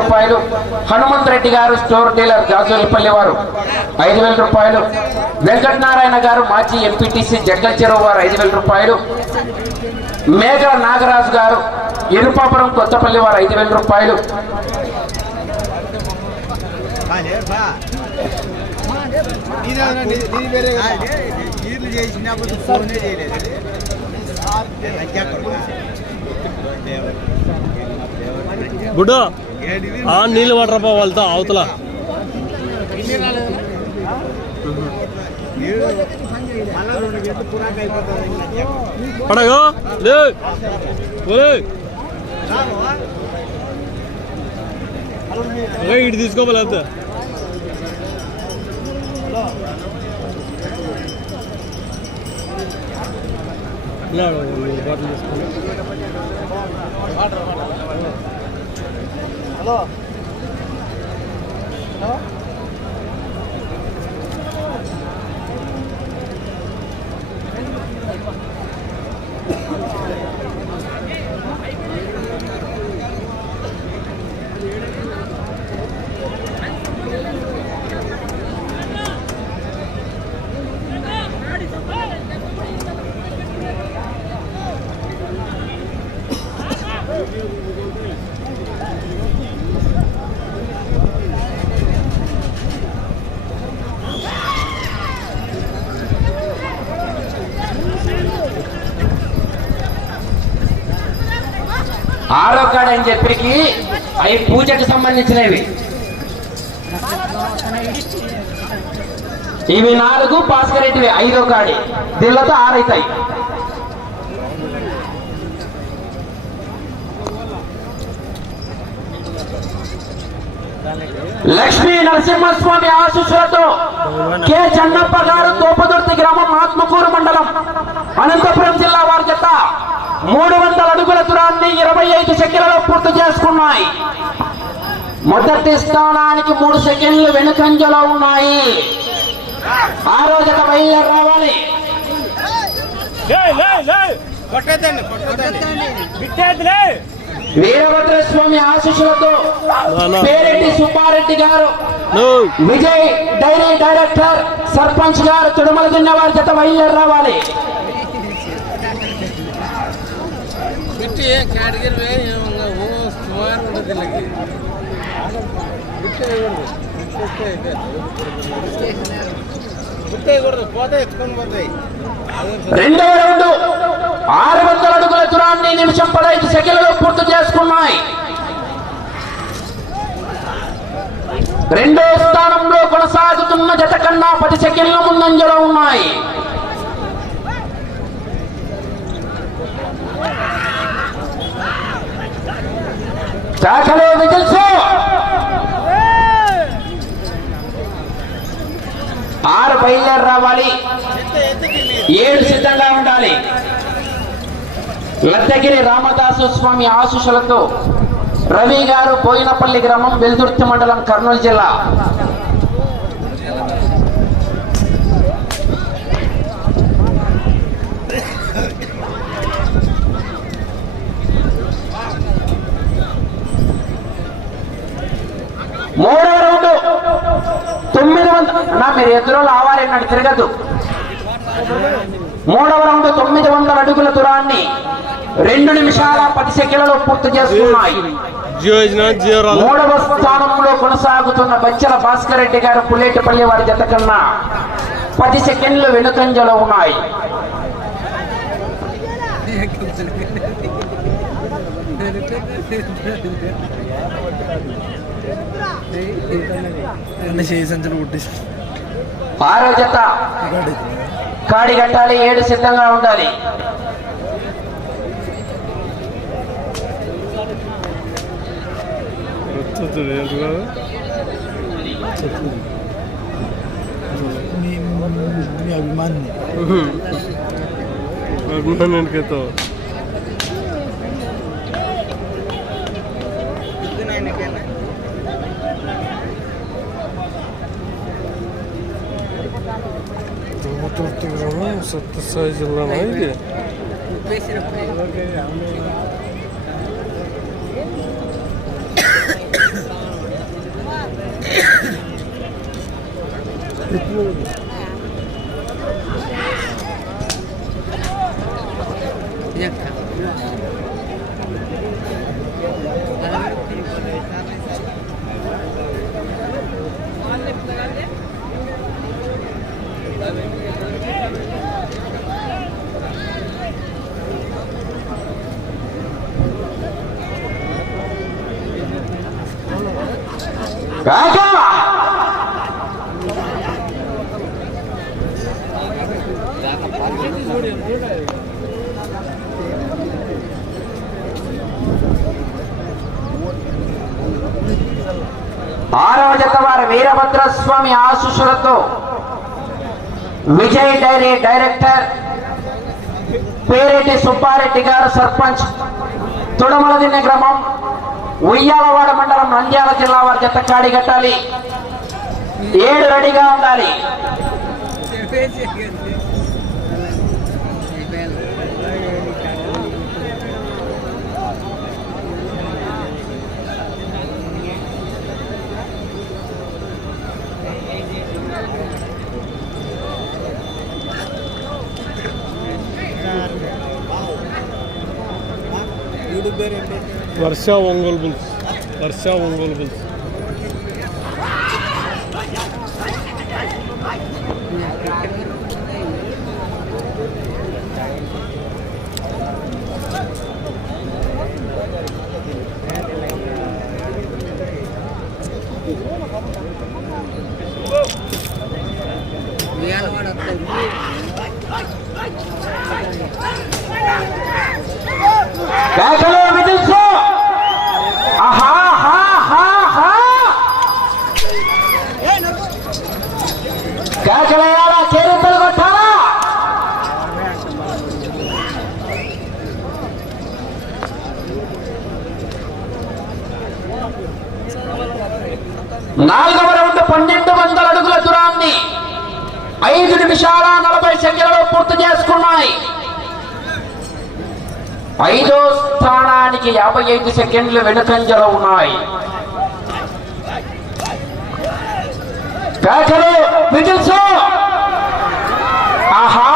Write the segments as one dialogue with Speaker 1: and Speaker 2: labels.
Speaker 1: రూపాయలు. హనుమంత్ రెడ్డి గారు store dealer జాజులపల్లి వారు. ఐదు వేల రూపాయలు. వెంకటనారాయణ గారు మాజీ ఎంపీటీసీ జగ్గల్ చెరువు వారు ఐదు వేల రూపాయలు. మేఘల నాగరాజు గారు ఇరుపాపురం కొత్తపల్లి వారు ఐదు వేల రూపాయలు.
Speaker 2: గుడ్. ఆ నీళ్ళు పడరపా వాళ్ళతో అవతల.
Speaker 3: మళ్ళా రెండు గంటలు
Speaker 2: పడగో లే ఇటు తీసుకోవాలి అంతే. తీసుకోండి
Speaker 1: ఆరో కాడ అని చెప్పి అవి పూజకి సంబంధించినవి. ఇవి నాలుగు భాస్కరెడ్డివి ఐదో కాడి. దీనితో ఆరైతాయి. లక్ష్మీ నరసింహస్వామి ఆశీస్సులతో కె. చెన్నప్ప గారు తోపదుర్తి గ్రామం ఆత్మకూరు మండలం అనంతపురం జిల్లా వారి చెత్త మూడు వందల అడుగుల దూరాన్ని ఇరవై ఐదు సెకండ్లలో పూర్తి చేసుకున్నాయి. మొదటి స్థానానికి మూడు సెకండ్లు వెనుకంజలో ఉన్నాయి. ఆ రోజు బయలుదేరి రావాలి. వీరభద్ర స్వామి ఆశీస్సులతో పేరెడ్డి సుబ్బారెడ్డి గారు విజయ్ డైరీ డైరెక్టర్ సర్పంచ్ గారు తుడుమల దిన్న వారి జత బయలుదేరి రావాలి.
Speaker 4: ಬಿಟ್ಟು ಕ್ಯಾಟಗಿರಿ ಹೂ ಸುಮಾರು ఉండదు
Speaker 3: గుర్తేయకూడదు పోతే ఎత్తుకొని పోతాయి
Speaker 1: రెండవ రౌండ్ ఆరు వందల అడుగుల దూరాన్ని నిమిషం పదహైదు సెకండ్లలో పూర్తి చేసుకున్నాయి రెండో స్థానంలో కొనసాగుతున్న జత కన్నా పది సెకండ్ల ముందంజలో ఉన్నాయి శాఖలో తెలుసు. ఆరు బయలుదేరి రావాలి. ఏడు సిద్ధంగా ఉండాలి. లద్దగిరి రామదాసు స్వామి ఆశీస్సులతో రవి గారు పోయినపల్లి గ్రామం వెల్దుర్తి మండలం కర్నూలు జిల్లా మూడవ రౌండ్ తొమ్మిది వందల ఆవాలి అన్నాడు తిరగదు మూడవ రౌండ్ తొమ్మిది వందల అడుగుల దూరాన్ని రెండు నిమిషాల పది సెకండ్లలో పూర్తి చేసుకున్నాయి.
Speaker 2: రాదు
Speaker 1: మూడవ స్థానంలో కొనసాగుతున్న బచ్చల భాస్కర్ రెడ్డి గారు పుల్లేటిపల్లి వారి జత కన్నా పది సెకండ్లు వెనుకంజలో ఉన్నాయి.
Speaker 3: కొట్టేసి.
Speaker 1: ఆరో జత కాడి కట్టాలి ఏడు సిద్ధంగా ఉండాలి.
Speaker 3: అభిమాని.
Speaker 2: противно, сатта сайзылар айды.
Speaker 1: Yeah. ఆరవ జత వారి వీరభద్ర స్వామి విజయ్ డైరీ డైరెక్టర్ పేరెడ్డి సుబ్బారెడ్డి గారు సర్పంచ్ తుడమలదిన్నె గ్రామం ఉయ్యాలవాడ మండలం నంద్యాల జిల్లా వారి చెత్త కాడి కట్టాలి. ఏడు రెడీగా ఉండాలి.
Speaker 2: వర్ష ఒంగోలు బుల్స్ వర్ష ఒంగోలు బుల్స్
Speaker 1: కేకలు విధిల్సు ఆహా హా హా హా కేకలేయాలా కేరింతలు కొట్టాలా నాలుగవ రౌండ్ పన్నెండు వందల అడుగుల దూరాన్ని ఐదు నిమిషాల నలభై సెకండ్లలో పూర్తి చేసుకున్నాయి. ఐదో స్థానానికి యాభై ఐదు సెకండ్లు వెనుకంజలో ఉన్నాయి. పేకలు విజిల్స్ ఆహా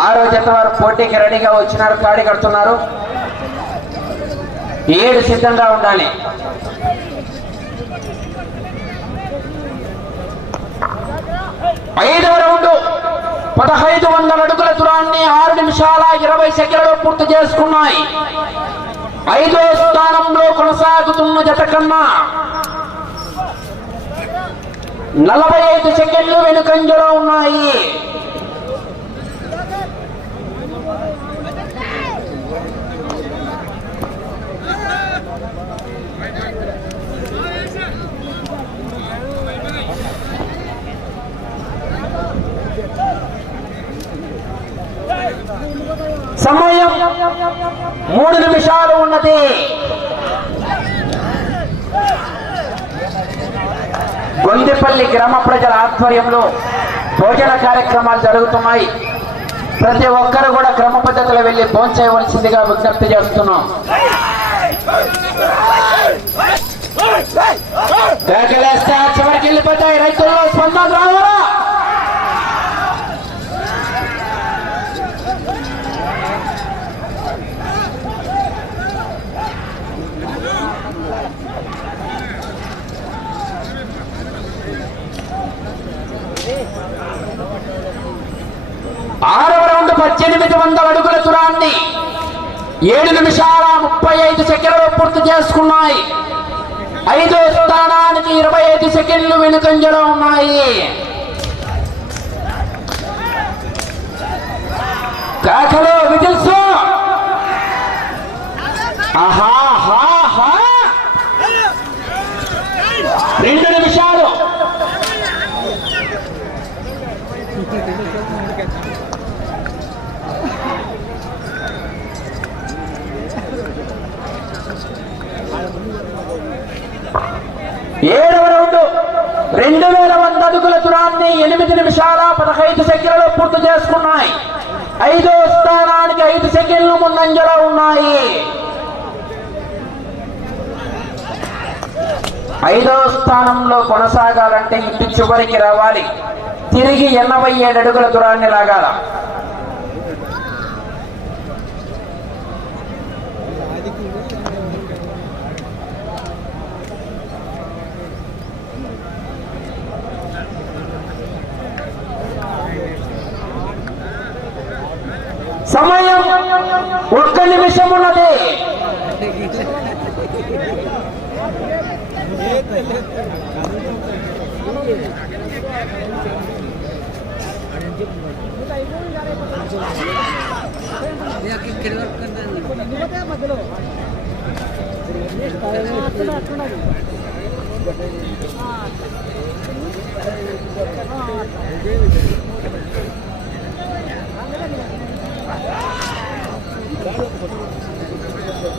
Speaker 1: ఆరో జత వారు పోటీకి రెడీగా వచ్చినారు కాడి కడుతున్నారు. ఏడు సిద్ధంగా ఉండాలి. ఐదవ రౌండ్. పదహైదు వందల అడుగుల దూరాన్ని ఆరు నిమిషాల ఇరవై సెకండ్లు పూర్తి చేసుకున్నాయి. ఐదో స్థానంలో కొనసాగుతున్న జత కన్నా నలభై ఐదు సెకండ్లు వెనుకంజలో ఉన్నాయి సమయం మూడు నిమిషాలు ఉన్నది గొందిపల్లి గ్రామ ప్రజల ఆధ్వర్యంలో భోజన కార్యక్రమాలు జరుగుతున్నాయి. ప్రతి ఒక్కరు కూడా క్రమ పద్ధతిలో వెళ్ళి భోంచేయవలసిందిగా విజ్ఞప్తి చేస్తున్నాం. చివరికి వెళ్ళిపోతాయి రైతుల్లో స్పందన రావాలా ఆరవ ఎనిమిది వందల అడుగుల దూరాన్ని ఏడు నిమిషాల ముప్పై ఐదు సెకండ్లు పూర్తి చేసుకున్నాయి. ఐదో స్థానానికి ఇరవై ఐదు సెకండ్లు వెనుకంజలో ఉన్నాయి. కాకలు విజిల్స్ ఆహా హా హా రెండు నిమిషాలు ఏడవ రౌండ్ రెండు వేల వంద అడుగుల దూరాన్ని ఎనిమిది నిమిషాల పదహైదు సెకండ్లలో పూర్తి చేసుకున్నాయి. ఐదో స్థానానికి ఐదు సెకండ్లు ముందంజలో ఉన్నాయి. ఐదో స్థానంలో కొనసాగాలంటే ఇంటి చివరికి రావాలి. తిరిగి ఎనభై ఏడు అడుగుల దూరాన్ని లాగాల సమయం ఉద్దేశం ఉన్నది
Speaker 4: ఇక్కడ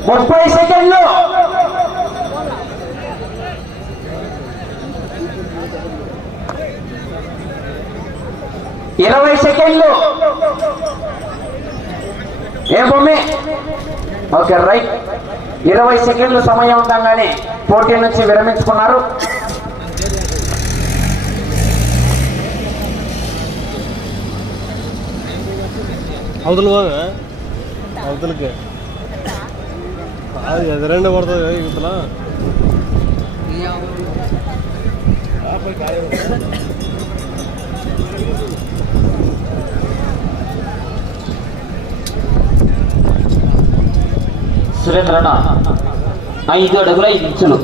Speaker 1: ముప్పై సెకండ్లు. ఇరవై సెకండ్లు. ఏ బొమ్మి? Okay right. ఇరవై సెకండ్లు సమయం ఉండగానే పోటీ నుంచి విరమించుకున్నారు.
Speaker 2: అవతల అవతలకి. అది ఎదురండి పడుతుంది ఇవతల
Speaker 1: సురేంద్రన ఐదు అడుగుల ఐదు ఇంచులు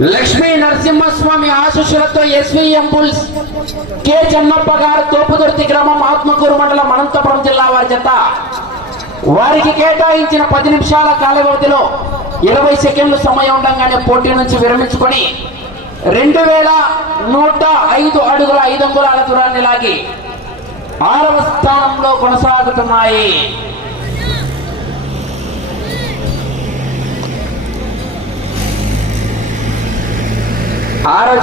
Speaker 1: లక్ష్మీ నరసింహస్వామి ఆశీస్సులతో ఎస్వీఎం బుల్స్ కె చెన్నప్ప గారు తోపుదుర్తి గ్రామం ఆత్మకూరు మండలం అనంతపురం జిల్లా వారి జత. వారికి కేటాయించిన పది నిమిషాల కాల వ్యవధిలో ఇరవై సెకండ్లు సమయం ఉండగానే పోటీ నుంచి విరమించుకొని రెండు వేల నూట ఐదు అడుగుల ఐదు అంగుళాల దూరాన్ని లాగి ఆరవ స్థానంలో కొనసాగుతున్నాయి. ఆరో